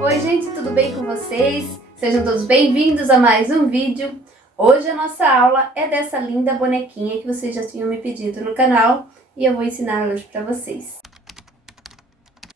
Oi gente, tudo bem com vocês? Sejam todos bem-vindos a mais um vídeo. Hoje a nossa aula é dessa linda bonequinha que vocês já tinham me pedido no canal e eu vou ensinar hoje para vocês.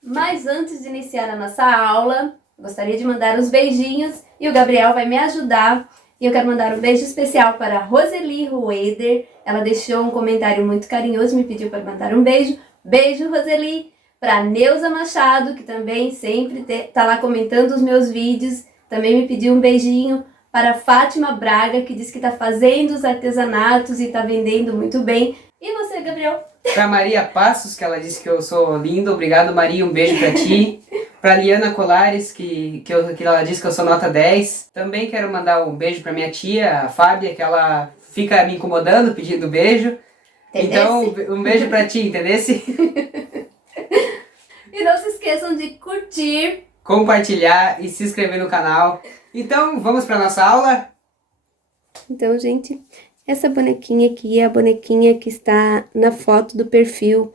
Mas antes de iniciar a nossa aula, eu gostaria de mandar uns beijinhos e o Gabriel vai me ajudar. E eu quero mandar um beijo especial para a Roseli Rueder. Ela deixou um comentário muito carinhoso, me pediu para mandar um beijo. Beijo, Roseli! Para Neuza Machado, que também sempre tá lá comentando os meus vídeos, também me pediu um beijinho. Para Fátima Braga, que diz que tá fazendo os artesanatos e tá vendendo muito bem. E você, Gabriel? Para Maria Passos, que ela disse que eu sou lindo, obrigado Maria, um beijo para ti. Para Liana Colares, que ela disse que eu sou nota 10. Também quero mandar um beijo para minha tia, a Fábia, que ela fica me incomodando, pedindo beijo. Então, um beijo para ti, entendesse? E não se esqueçam de curtir, compartilhar e se inscrever no canal. Então, vamos para nossa aula? Então, gente, essa bonequinha aqui é a bonequinha que está na foto do perfil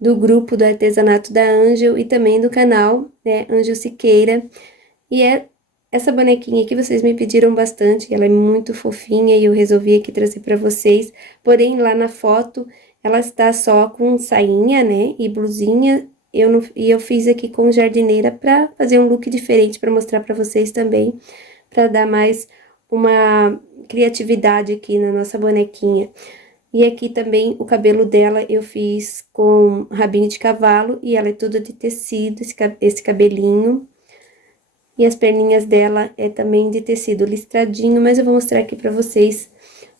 do grupo do artesanato da Ângel e também do canal, né, Ângel Siqueira. E é essa bonequinha que vocês me pediram bastante, ela é muito fofinha e eu resolvi aqui trazer para vocês. Porém, lá na foto, ela está só com sainha, né, e blusinha. Eu fiz aqui com jardineira para fazer um look diferente, para mostrar para vocês também, para dar mais uma criatividade aqui na nossa bonequinha. E aqui também o cabelo dela eu fiz com rabinho de cavalo e ela é toda de tecido, esse cabelinho. E as perninhas dela é também de tecido listradinho, mas eu vou mostrar aqui para vocês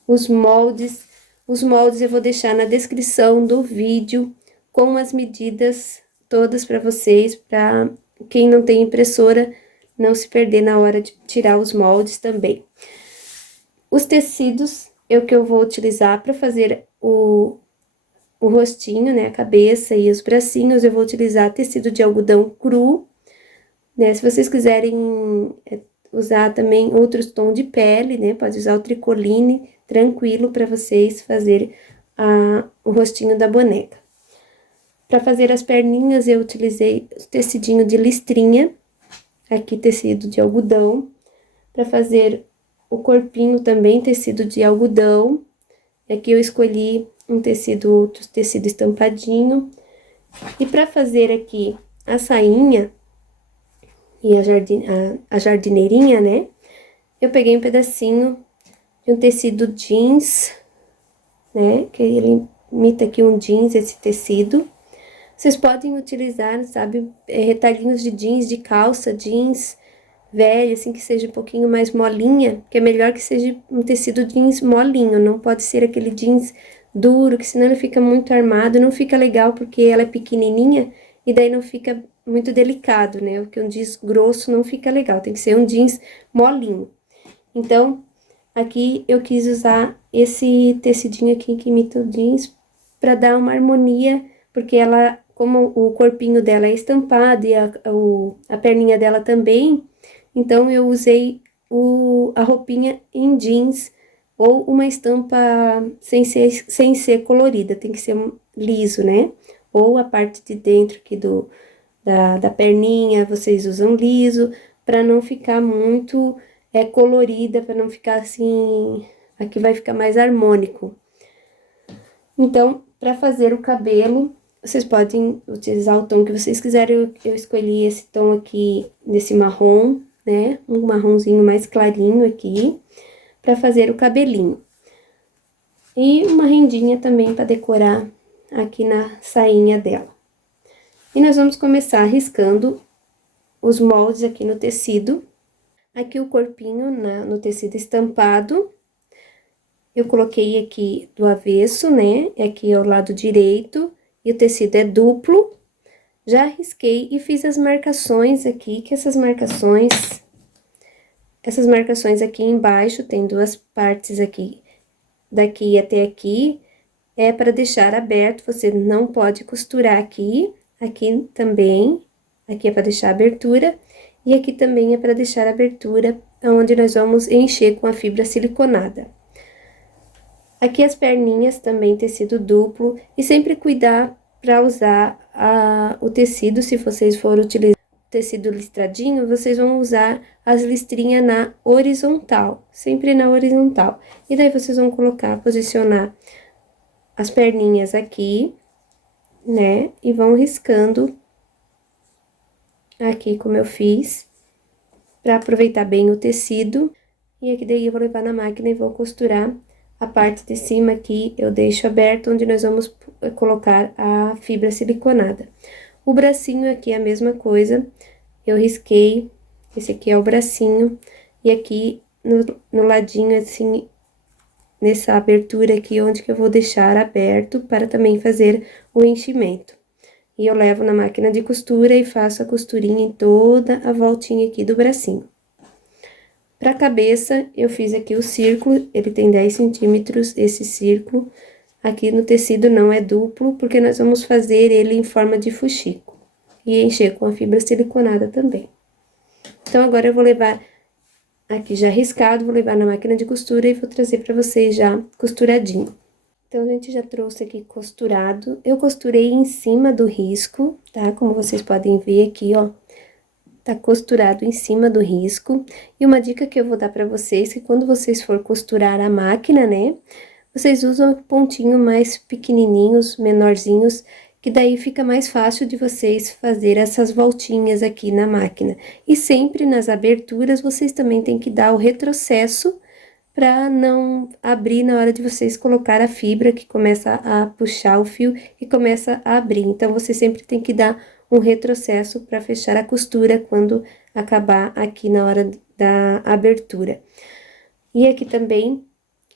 os moldes. Os moldes eu vou deixar na descrição do vídeo com as medidas todas para vocês, para quem não tem impressora não se perder na hora de tirar os moldes também. Os tecidos é o que eu vou utilizar para fazer o rostinho, né, a cabeça e os bracinhos. Eu vou utilizar tecido de algodão cru, né, se vocês quiserem usar também outros tons de pele, né, pode usar o tricoline, tranquilo para vocês fazer o rostinho da boneca. Para fazer as perninhas, eu utilizei o tecidinho de listrinha, aqui tecido de algodão. Para fazer o corpinho também, tecido de algodão. Aqui eu escolhi outro tecido estampadinho. E para fazer aqui a sainha e a jardineirinha, né? Eu peguei um pedacinho de um tecido jeans, né? Que ele imita aqui um jeans, esse tecido. Vocês podem utilizar, sabe, retalhinhos de jeans, de calça, jeans velho, assim, que seja um pouquinho mais molinha, que é melhor que seja um tecido jeans molinho, não pode ser aquele jeans duro, que senão ele fica muito armado, não fica legal porque ela é pequenininha e daí não fica muito delicado, né, porque um jeans grosso não fica legal, tem que ser um jeans molinho. Então, aqui eu quis usar esse tecidinho aqui que imita o jeans para dar uma harmonia, porque ela, como o corpinho dela é estampado e a perninha dela também, então eu usei a roupinha em jeans ou uma estampa sem ser colorida, tem que ser liso, né? Ou a parte de dentro aqui da perninha vocês usam liso, para não ficar muito colorida, para não ficar assim, aqui vai ficar mais harmônico. Então, para fazer o cabelo, vocês podem utilizar o tom que vocês quiserem. Eu escolhi esse tom aqui, desse marrom, né? Um marronzinho mais clarinho aqui, para fazer o cabelinho. E uma rendinha também para decorar aqui na sainha dela. E nós vamos começar riscando os moldes aqui no tecido. Aqui o corpinho no tecido estampado. Eu coloquei aqui do avesso, né? Aqui ao lado direito. E o tecido é duplo. Já risquei e fiz as marcações aqui, que essas marcações aqui embaixo, tem duas partes aqui, daqui até aqui, é para deixar aberto, você não pode costurar aqui também, aqui é para deixar abertura, e aqui também é para deixar abertura, onde nós vamos encher com a fibra siliconada. Aqui as perninhas também tecido duplo, e sempre cuidar para usar o tecido, se vocês forem utilizar tecido listradinho, vocês vão usar as listrinhas na horizontal, sempre na horizontal. E daí, vocês vão colocar, posicionar as perninhas aqui, né? E vão riscando aqui, como eu fiz, pra aproveitar bem o tecido. E aqui daí, eu vou levar na máquina e vou costurar a parte de cima aqui, eu deixo aberto, onde nós vamos colocar a fibra siliconada. O bracinho aqui é a mesma coisa, eu risquei, esse aqui é o bracinho, e aqui no ladinho, assim, nessa abertura aqui, onde que eu vou deixar aberto para também fazer o enchimento. E eu levo na máquina de costura e faço a costurinha em toda a voltinha aqui do bracinho. Pra cabeça, eu fiz aqui o círculo, ele tem 10 centímetros, esse círculo. Aqui no tecido não é duplo, porque nós vamos fazer ele em forma de fuxico. E encher com a fibra siliconada também. Então, agora eu vou levar aqui já riscado, vou levar na máquina de costura e vou trazer pra vocês já costuradinho. Então, a gente já trouxe aqui costurado. Eu costurei em cima do risco, tá? Como vocês podem ver aqui, ó. Tá costurado em cima do risco. E uma dica que eu vou dar pra vocês, que quando vocês for costurar a máquina, né? Vocês usam pontinho mais pequenininhos, menorzinhos, que daí fica mais fácil de vocês fazer essas voltinhas aqui na máquina. E sempre nas aberturas, vocês também têm que dar o retrocesso para não abrir na hora de vocês colocar a fibra, que começa a puxar o fio e começa a abrir. Então, você sempre tem que dar um retrocesso para fechar a costura quando acabar aqui na hora da abertura. E aqui também,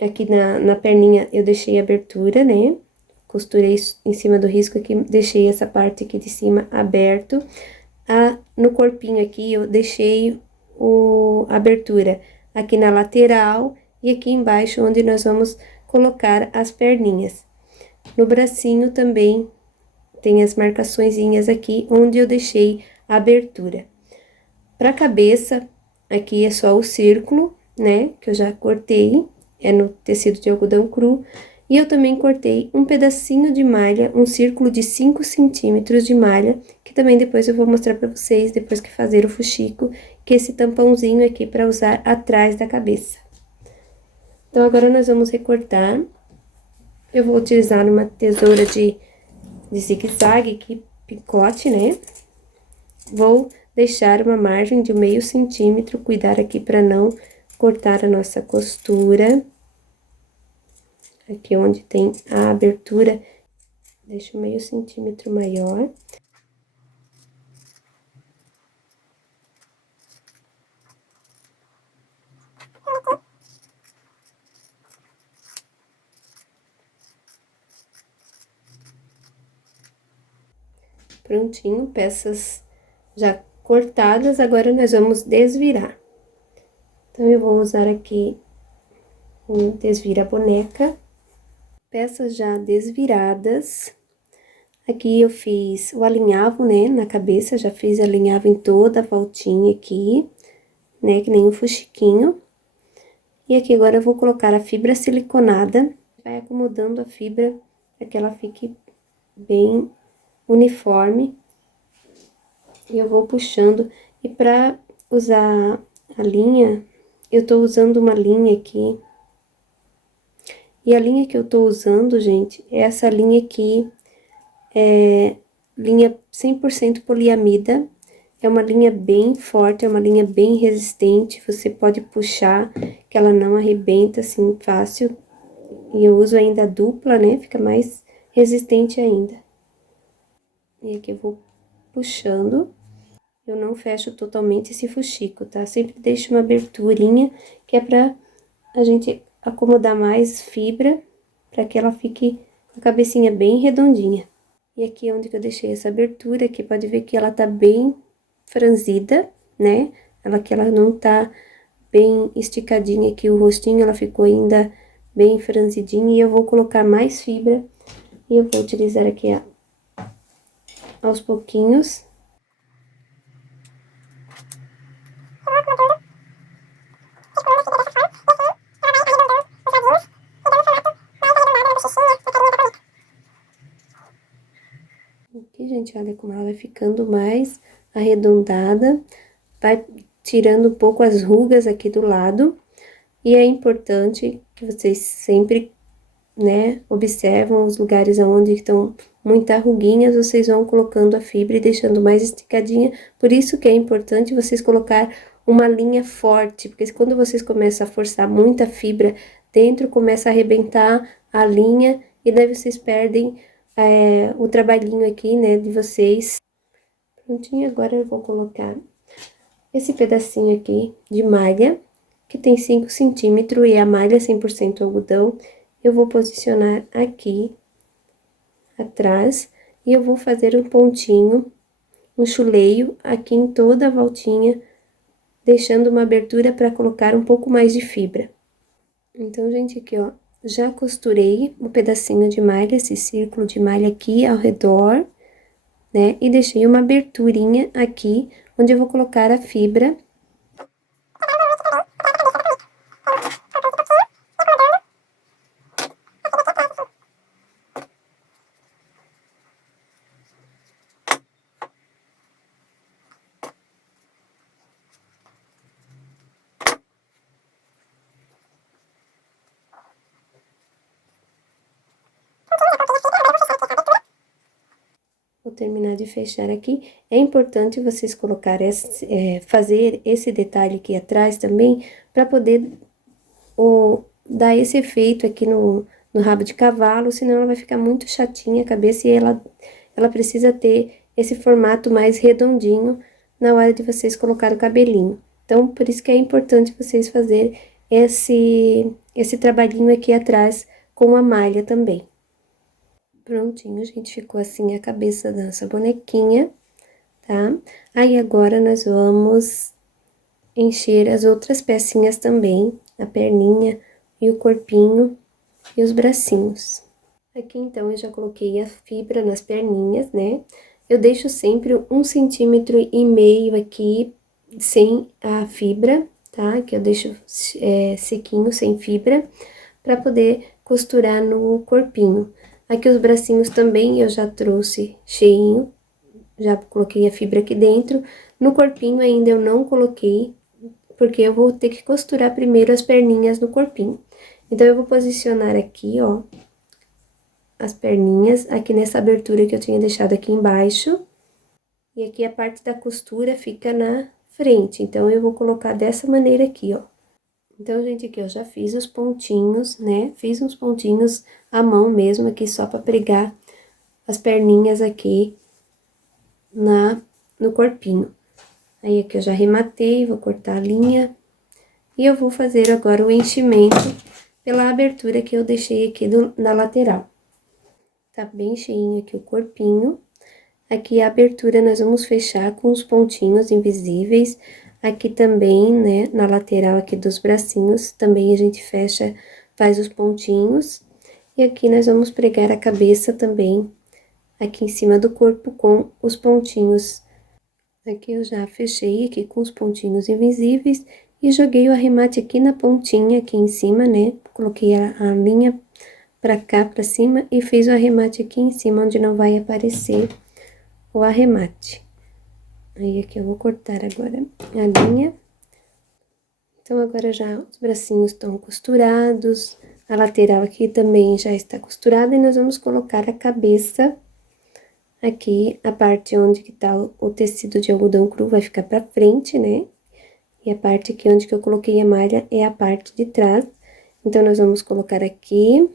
aqui na perninha, eu deixei a abertura, né? Costurei em cima do risco aqui, deixei essa parte aqui de cima aberto. No corpinho aqui, eu deixei a abertura aqui na lateral e aqui embaixo, onde nós vamos colocar as perninhas. No bracinho também tem as marcaçõezinhas aqui, onde eu deixei a abertura. Pra cabeça, aqui é só o círculo, né, que eu já cortei, é no tecido de algodão cru. E eu também cortei um pedacinho de malha, um círculo de 5 centímetros de malha, que também depois eu vou mostrar pra vocês, depois que fazer o fuxico, que é esse tampãozinho aqui pra usar atrás da cabeça. Então, agora nós vamos recortar. Eu vou utilizar uma tesoura de zigue-zague, que picote, né? Vou deixar uma margem de meio centímetro, cuidar aqui para não cortar a nossa costura. Aqui onde tem a abertura, deixo meio centímetro maior. Prontinho, peças já cortadas, agora nós vamos desvirar. Então, eu vou usar aqui um desvira-boneca. Peças já desviradas. Aqui eu fiz o alinhavo, né, na cabeça, já fiz alinhavo em toda a voltinha aqui, né, que nem um fuxiquinho. E aqui agora eu vou colocar a fibra siliconada, vai acomodando a fibra para que ela fique bem uniforme. E eu vou puxando, e para usar a linha, eu tô usando uma linha aqui. E a linha que eu tô usando, gente, é essa linha aqui, linha 100% poliamida. É uma linha bem forte, é uma linha bem resistente, você pode puxar, que ela não arrebenta assim fácil. E eu uso ainda a dupla, né, fica mais resistente ainda. E aqui eu vou puxando, eu não fecho totalmente esse fuxico, tá? Sempre deixo uma aberturinha, que é pra a gente acomodar mais fibra, pra que ela fique com a cabecinha bem redondinha. E aqui onde que eu deixei essa abertura, aqui pode ver que ela tá bem franzida, né? Ela não tá bem esticadinha aqui, o rostinho, ela ficou ainda bem franzidinha. E eu vou colocar mais fibra, e eu vou utilizar aqui aos pouquinhos. Aqui, gente, olha como ela vai ficando mais arredondada, vai tirando um pouco as rugas aqui do lado. E é importante que vocês sempre, né, observam os lugares onde estão muitas ruguinhas, vocês vão colocando a fibra e deixando mais esticadinha. Por isso que é importante vocês colocar uma linha forte, porque quando vocês começam a forçar muita fibra dentro, começa a arrebentar a linha e daí vocês perdem o trabalhinho aqui, né, de vocês. Prontinho, agora eu vou colocar esse pedacinho aqui de malha, que tem 5 centímetros e a malha 100% algodão. Eu vou posicionar aqui atrás e eu vou fazer um pontinho, um chuleio aqui em toda a voltinha, deixando uma abertura para colocar um pouco mais de fibra. Então, gente, aqui, ó, já costurei um pedacinho de malha, esse círculo de malha aqui ao redor, né? E deixei uma aberturinha aqui, onde eu vou colocar a fibra. Vou terminar de fechar aqui. É importante vocês colocar fazer esse detalhe aqui atrás também, para poder dar esse efeito aqui no rabo de cavalo, senão ela vai ficar muito chatinha a cabeça e ela precisa ter esse formato mais redondinho na hora de vocês colocar o cabelinho. Então, por isso que é importante vocês fazer esse trabalhinho aqui atrás com a malha também. Prontinho, gente, ficou assim a cabeça da nossa bonequinha, tá? Aí, agora, nós vamos encher as outras pecinhas também, a perninha e o corpinho e os bracinhos. Aqui, então, eu já coloquei a fibra nas perninhas, né? Eu deixo sempre 1,5 centímetro aqui, sem a fibra, tá? Que eu deixo sequinho, sem fibra, pra poder costurar no corpinho. Aqui os bracinhos também eu já trouxe cheinho, já coloquei a fibra aqui dentro. No corpinho ainda eu não coloquei, porque eu vou ter que costurar primeiro as perninhas no corpinho. Então, eu vou posicionar aqui, ó, as perninhas, aqui nessa abertura que eu tinha deixado aqui embaixo. E aqui a parte da costura fica na frente, então, eu vou colocar dessa maneira aqui, ó. Então, gente, aqui eu já fiz os pontinhos, né? Fiz uns pontinhos à mão mesmo aqui, só pra pregar as perninhas aqui no corpinho. Aí, aqui eu já arrematei, vou cortar a linha. E eu vou fazer agora o enchimento pela abertura que eu deixei aqui na lateral. Tá bem cheinho aqui o corpinho. Aqui a abertura nós vamos fechar com os pontinhos invisíveis. Aqui também, né, na lateral aqui dos bracinhos, também a gente fecha, faz os pontinhos. E aqui nós vamos pregar a cabeça também, aqui em cima do corpo com os pontinhos. Aqui eu já fechei aqui com os pontinhos invisíveis e joguei o arremate aqui na pontinha, aqui em cima, né? Coloquei a linha pra cá, pra cima, e fiz o arremate aqui em cima, onde não vai aparecer o arremate. Aí, aqui eu vou cortar agora a linha. Então, agora já os bracinhos estão costurados, a lateral aqui também já está costurada, e nós vamos colocar a cabeça aqui, a parte onde que tá o tecido de algodão cru vai ficar pra frente, né? E a parte aqui onde que eu coloquei a malha é a parte de trás. Então, nós vamos colocar aqui.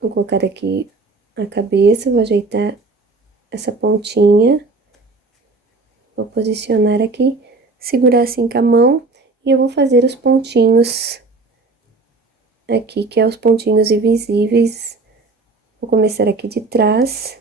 Vou colocar aqui a cabeça, vou ajeitar essa pontinha. Vou posicionar aqui, segurar assim com a mão. E eu vou fazer os pontinhos aqui, que é os pontinhos invisíveis. Vou começar aqui de trás.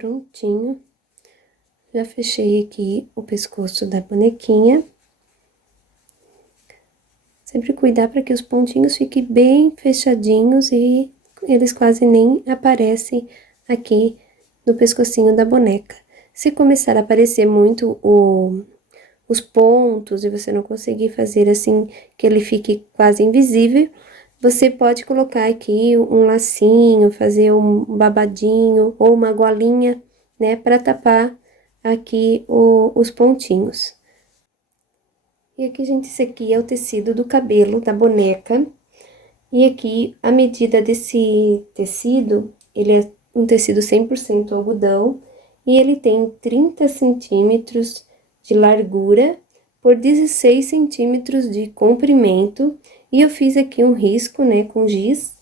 prontinho. Já fechei aqui o pescoço da bonequinha. Sempre cuidar para que os pontinhos fiquem bem fechadinhos e eles quase nem aparecem aqui no pescocinho da boneca. Se começar a aparecer muito os pontos e você não conseguir fazer assim que ele fique quase invisível, você pode colocar aqui um lacinho, fazer um babadinho ou uma golinha, né, para tapar aqui os pontinhos. E aqui, gente, esse aqui é o tecido do cabelo da boneca. E aqui, a medida desse tecido, ele é um tecido 100% algodão. E ele tem 30 centímetros de largura por 16 centímetros de comprimento. E eu fiz aqui um risco, né, com giz.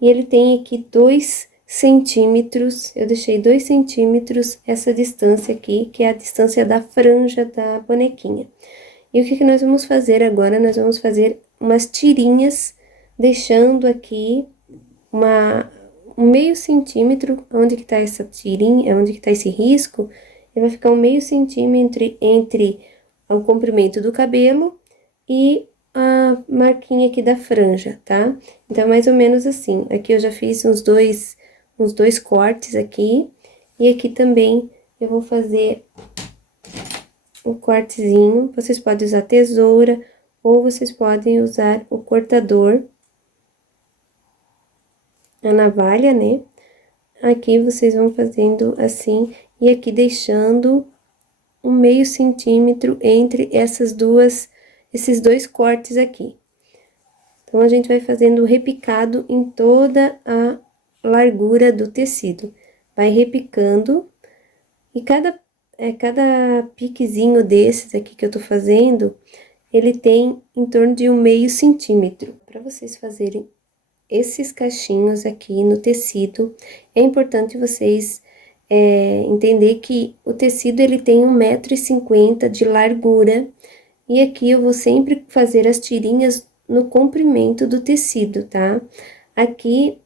E ele tem aqui 2 centímetros, eu deixei 2 centímetros essa distância aqui, que é a distância da franja da bonequinha. E o que que nós vamos fazer agora? Nós vamos fazer umas tirinhas, deixando aqui um meio centímetro, onde que tá essa tirinha, onde que tá esse risco, ele vai ficar um meio centímetro entre o comprimento do cabelo e a marquinha aqui da franja, tá? Então, mais ou menos assim. Aqui eu já fiz uns dois cortes aqui, e aqui também eu vou fazer um cortezinho. Vocês podem usar tesoura ou vocês podem usar o cortador, a navalha, né? Aqui vocês vão fazendo assim e aqui deixando um meio centímetro entre esses dois cortes aqui. Então, a gente vai fazendo o repicado em toda a largura do tecido. Vai repicando e cada piquezinho desses aqui que eu tô fazendo, ele tem em torno de um meio centímetro. Para vocês fazerem esses cachinhos aqui no tecido, é importante vocês entender que o tecido ele tem 1,50 m de largura, e aqui eu vou sempre fazer as tirinhas no comprimento do tecido, tá? Aqui,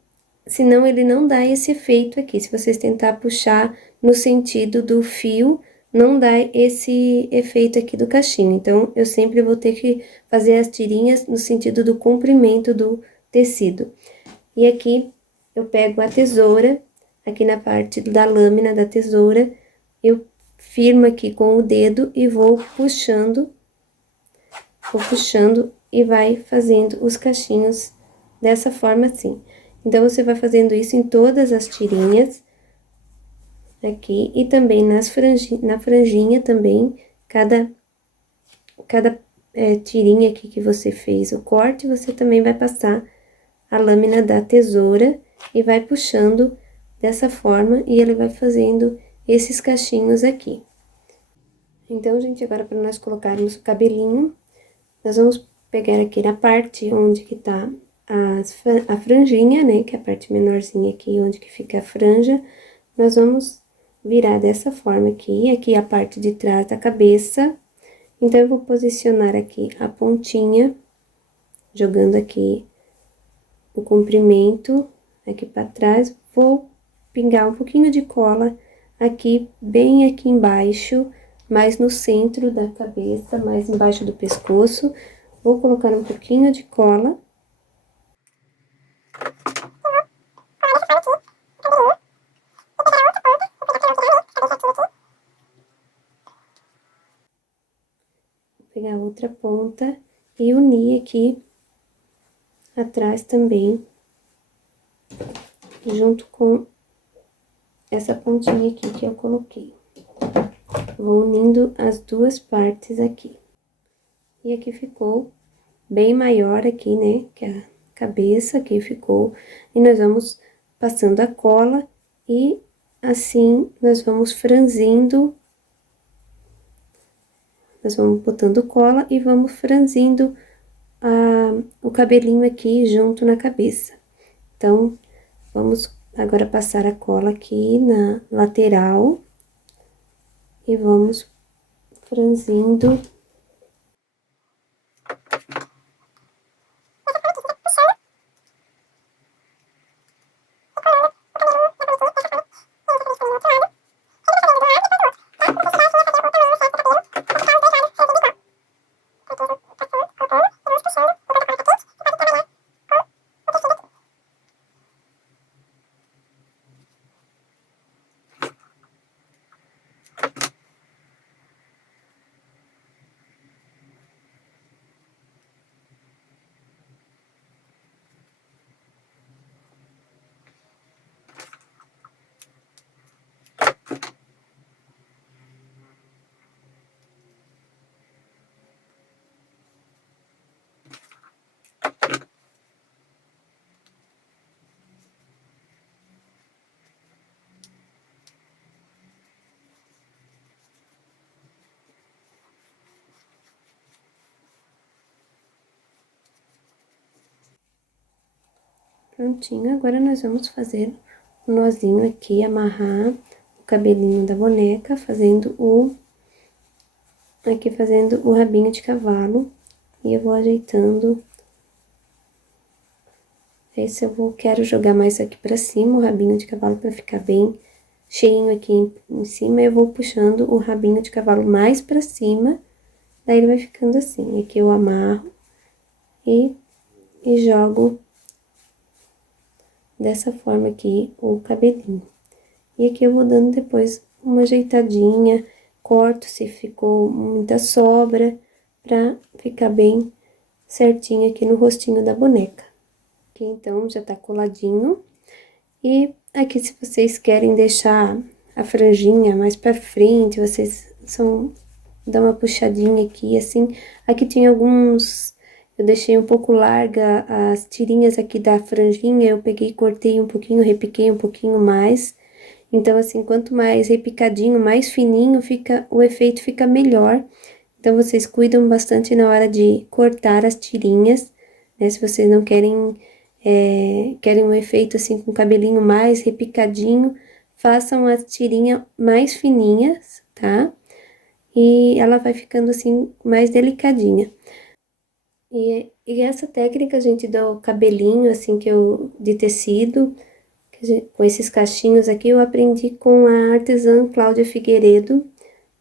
senão ele não dá esse efeito aqui, se vocês tentar puxar no sentido do fio, não dá esse efeito aqui do cachinho. Então, eu sempre vou ter que fazer as tirinhas no sentido do comprimento do tecido. E aqui, eu pego a tesoura, aqui na parte da lâmina da tesoura, eu firmo aqui com o dedo e vou puxando e vai fazendo os cachinhos dessa forma assim. Então, você vai fazendo isso em todas as tirinhas aqui e também na franjinha também, cada tirinha aqui que você fez o corte, você também vai passar a lâmina da tesoura e vai puxando dessa forma e ele vai fazendo esses cachinhos aqui. Então, gente, agora para nós colocarmos o cabelinho, nós vamos pegar aqui na parte onde que tá a franjinha, né, que é a parte menorzinha aqui, onde que fica a franja, nós vamos virar dessa forma aqui a parte de trás da cabeça. Então, eu vou posicionar aqui a pontinha, jogando aqui o comprimento aqui para trás, vou pingar um pouquinho de cola aqui, bem aqui embaixo, mais no centro da cabeça, mais embaixo do pescoço. Vou colocar um pouquinho de cola. Vou pegar outra ponta e unir aqui atrás também, junto com essa pontinha aqui que eu coloquei. Vou unindo as duas partes aqui. E aqui ficou bem maior aqui, né, que a cabeça aqui ficou. E nós vamos passando a cola e assim nós vamos franzindo. Nós vamos botando cola e vamos franzindo o cabelinho aqui junto na cabeça. Então, vamos agora passar a cola aqui na lateral e vamos franzindo. Prontinho, agora nós vamos fazer um nozinho aqui, amarrar o cabelinho da boneca, fazendo o rabinho de cavalo. E eu vou ajeitando. Esse quero jogar mais aqui pra cima, o rabinho de cavalo, pra ficar bem cheinho aqui em cima. Eu vou puxando o rabinho de cavalo mais pra cima, daí ele vai ficando assim. Aqui eu amarro e jogo dessa forma aqui o cabelinho. E aqui eu vou dando depois uma ajeitadinha, corto se ficou muita sobra, pra ficar bem certinho aqui no rostinho da boneca. Aqui então já tá coladinho. E aqui se vocês querem deixar a franjinha mais pra frente, vocês dá uma puxadinha aqui, assim. Aqui tinha alguns, eu deixei um pouco larga as tirinhas aqui da franjinha, eu peguei, cortei um pouquinho, repiquei um pouquinho mais. Então, assim, quanto mais repicadinho, mais fininho, o efeito fica melhor. Então, vocês cuidam bastante na hora de cortar as tirinhas, né? Se vocês não querem um efeito assim com o cabelinho mais repicadinho, façam as tirinhas mais fininhas, tá? E ela vai ficando assim mais delicadinha. E essa técnica, gente, do cabelinho assim de tecido, com esses cachinhos aqui, eu aprendi com a artesã Cláudia Figueiredo.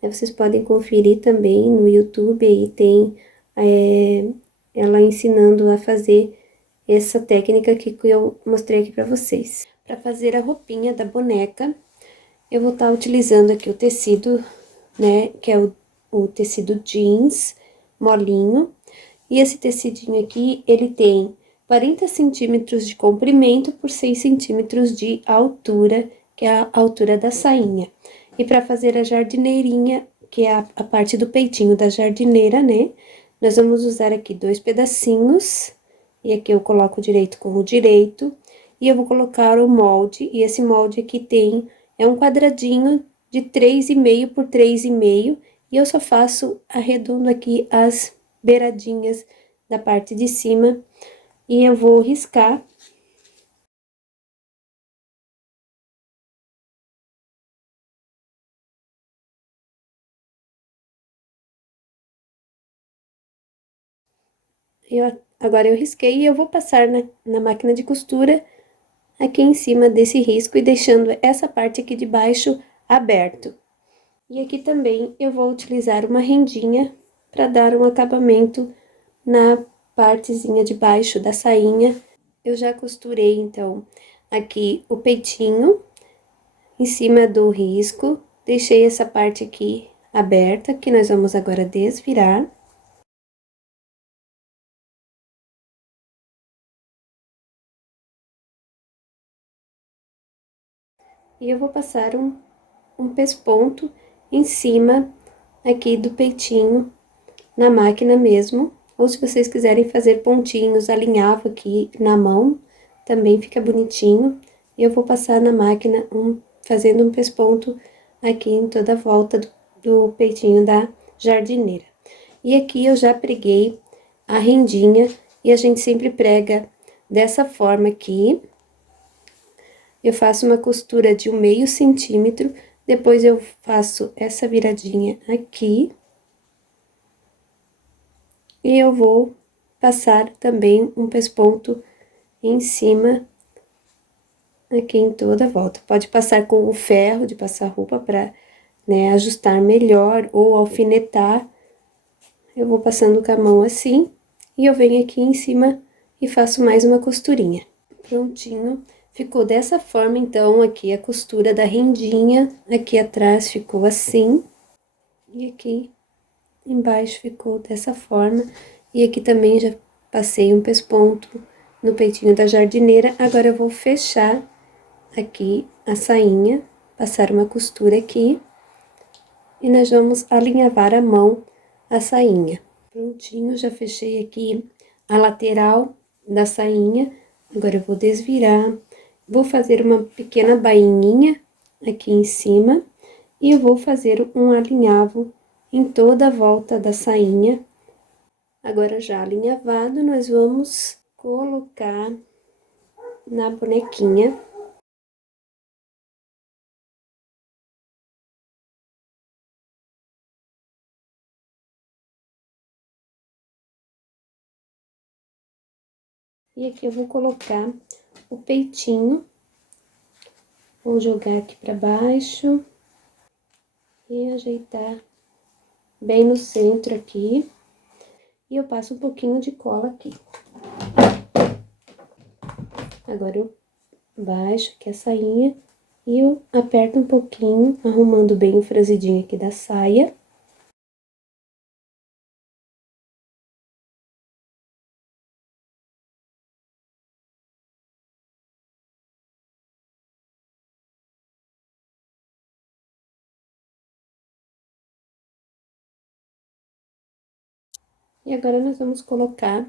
Vocês podem conferir também no YouTube, aí tem ela ensinando a fazer essa técnica aqui que eu mostrei aqui pra vocês. Pra fazer a roupinha da boneca, eu vou estar utilizando aqui o tecido, né, que é o tecido jeans molinho. E esse tecidinho aqui, ele tem 40 centímetros de comprimento por 6 centímetros de altura, que é a altura da sainha. E para fazer a jardineirinha, que é a parte do peitinho da jardineira, né? Nós vamos usar aqui 2 pedacinhos, e aqui eu coloco o direito com o direito, e eu vou colocar o molde, e esse molde aqui é um quadradinho de 3,5 por 3,5, e eu só faço arredondo aqui as beiradinhas da parte de cima, e eu vou riscar. Agora eu risquei e eu vou passar na máquina de costura aqui em cima desse risco e deixando essa parte aqui de baixo aberto. E aqui também eu vou utilizar uma rendinha para dar um acabamento na partezinha de baixo da sainha. Eu já costurei, então, aqui o peitinho em cima do risco, deixei essa parte aqui aberta, que nós vamos agora desvirar. E eu vou passar um pesponto em cima aqui do peitinho, na máquina mesmo. Ou se vocês quiserem fazer pontinhos, alinhavo aqui na mão, também fica bonitinho. E eu vou passar na máquina fazendo um pesponto aqui em toda a volta do peitinho da jardineira. E aqui eu já preguei a rendinha, e a gente sempre prega dessa forma aqui. Eu faço uma costura de 1/2 centímetro, depois eu faço essa viradinha aqui. E eu vou passar também um pesponto em cima, aqui em toda a volta. Pode passar com o ferro de passar roupa para, né, ajustar melhor ou alfinetar. Eu vou passando com a mão assim, e eu venho aqui em cima e faço mais uma costurinha. Prontinho. Ficou dessa forma, então, aqui a costura da rendinha, aqui atrás ficou assim, e aqui embaixo ficou dessa forma, e aqui também já passei um pesponto no peitinho da jardineira. Agora eu vou fechar aqui a sainha, passar uma costura aqui, e nós vamos alinhavar a mão a sainha. Prontinho, já fechei aqui a lateral da sainha, agora eu vou desvirar. Vou fazer uma pequena baininha aqui em cima, e eu vou fazer um alinhavo em toda a volta da sainha. Agora, já alinhavado, nós vamos colocar na bonequinha. E aqui eu vou colocar o peitinho. Vou jogar aqui pra baixo e ajeitar bem no centro aqui. E eu passo um pouquinho de cola aqui. Agora eu baixo aqui a sainha e eu aperto um pouquinho, arrumando bem o franzidinho aqui da saia. E agora nós vamos colocar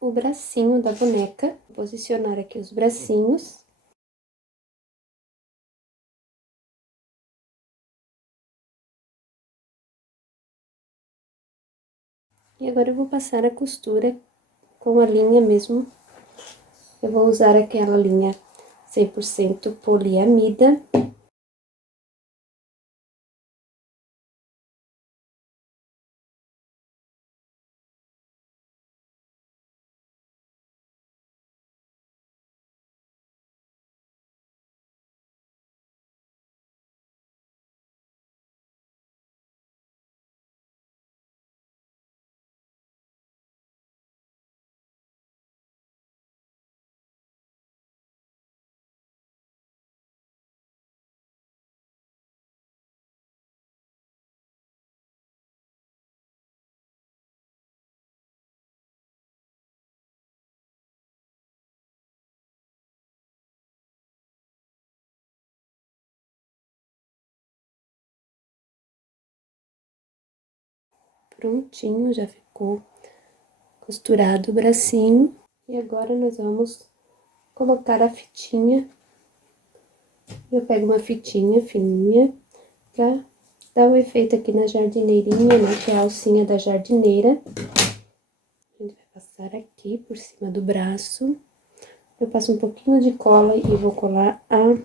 o bracinho da boneca, posicionar aqui os bracinhos. E agora eu vou passar a costura com a linha mesmo. Eu vou usar aquela linha 100% poliamida. Prontinho, já ficou costurado o bracinho. E agora nós vamos colocar a fitinha. Eu pego uma fitinha fininha pra dar o efeito aqui na jardineirinha, né, que é a alcinha da jardineira. A gente vai passar aqui por cima do braço. Eu passo um pouquinho de cola e vou colar a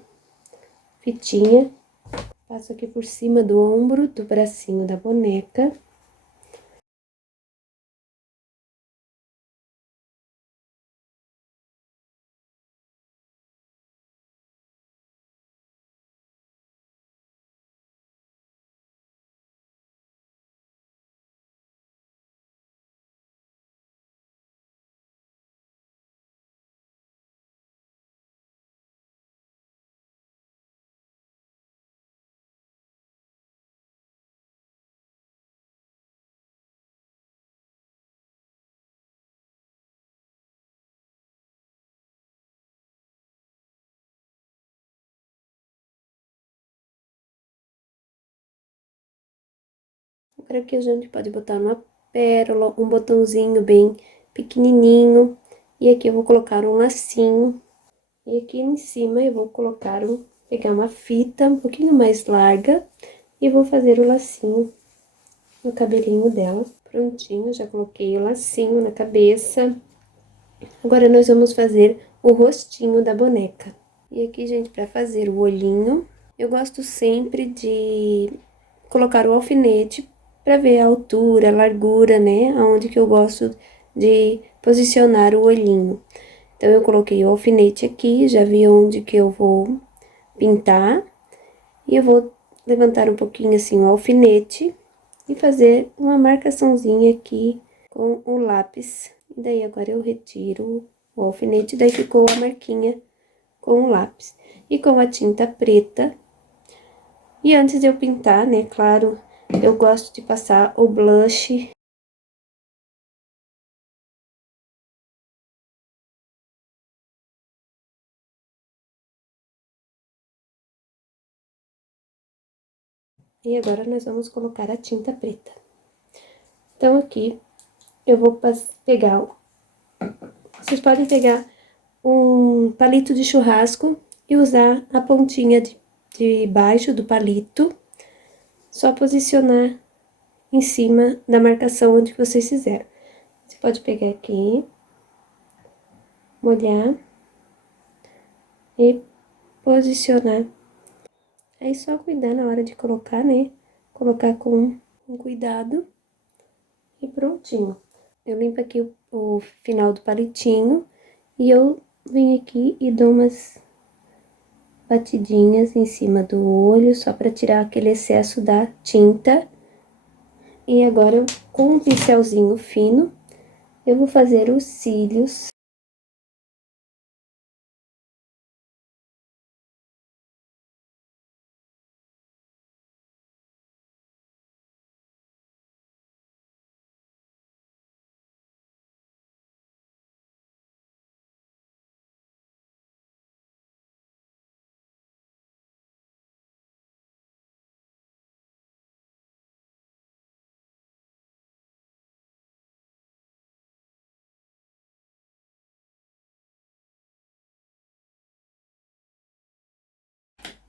fitinha. Passo aqui por cima do ombro do bracinho da boneca. Agora aqui a gente pode botar uma pérola, um botãozinho bem pequenininho. E aqui eu vou colocar um lacinho. E aqui em cima eu vou colocar pegar uma fita um pouquinho mais larga e vou fazer o lacinho no cabelinho dela. Prontinho, já coloquei o lacinho na cabeça. Agora nós vamos fazer o rostinho da boneca. E aqui, gente, para fazer o olhinho, eu gosto sempre de colocar o alfinete para ver a altura, a largura, né? Aonde que eu gosto de posicionar o olhinho. Então, eu coloquei o alfinete aqui, já vi onde que eu vou pintar. E eu vou levantar um pouquinho assim o alfinete e fazer uma marcaçãozinha aqui com o lápis. E daí, agora eu retiro o alfinete, daí ficou a marquinha com o lápis. E com a tinta preta. E antes de eu pintar, né, claro, eu gosto de passar o blush. E agora nós vamos colocar a tinta preta. Então, aqui, eu vou pegar... Vocês podem pegar um palito de churrasco e usar a pontinha de baixo do palito. Só posicionar em cima da marcação onde vocês fizeram. Você pode pegar aqui, molhar e posicionar. Aí só cuidar na hora de colocar, né? Colocar com cuidado e prontinho. Eu limpo aqui o final do palitinho e eu venho aqui e dou umas batidinhas em cima do olho, só para tirar aquele excesso da tinta. E agora, com um pincelzinho fino, eu vou fazer os cílios.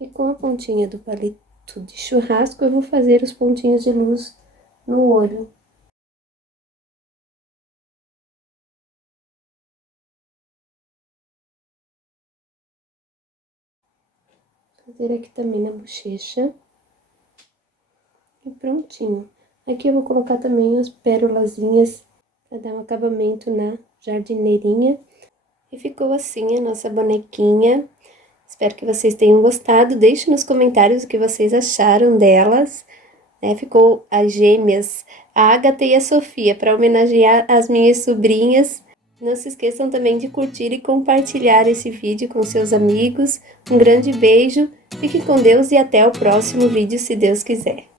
E com a pontinha do palito de churrasco, eu vou fazer os pontinhos de luz no olho. Fazer aqui também na bochecha. E prontinho. Aqui eu vou colocar também as pérolazinhas para dar um acabamento na jardineirinha. E ficou assim a nossa bonequinha. Espero que vocês tenham gostado. Deixe nos comentários o que vocês acharam delas. Ficou as gêmeas, a Agatha e a Sofia, para homenagear as minhas sobrinhas. Não se esqueçam também de curtir e compartilhar esse vídeo com seus amigos. Um grande beijo, fique com Deus e até o próximo vídeo, se Deus quiser.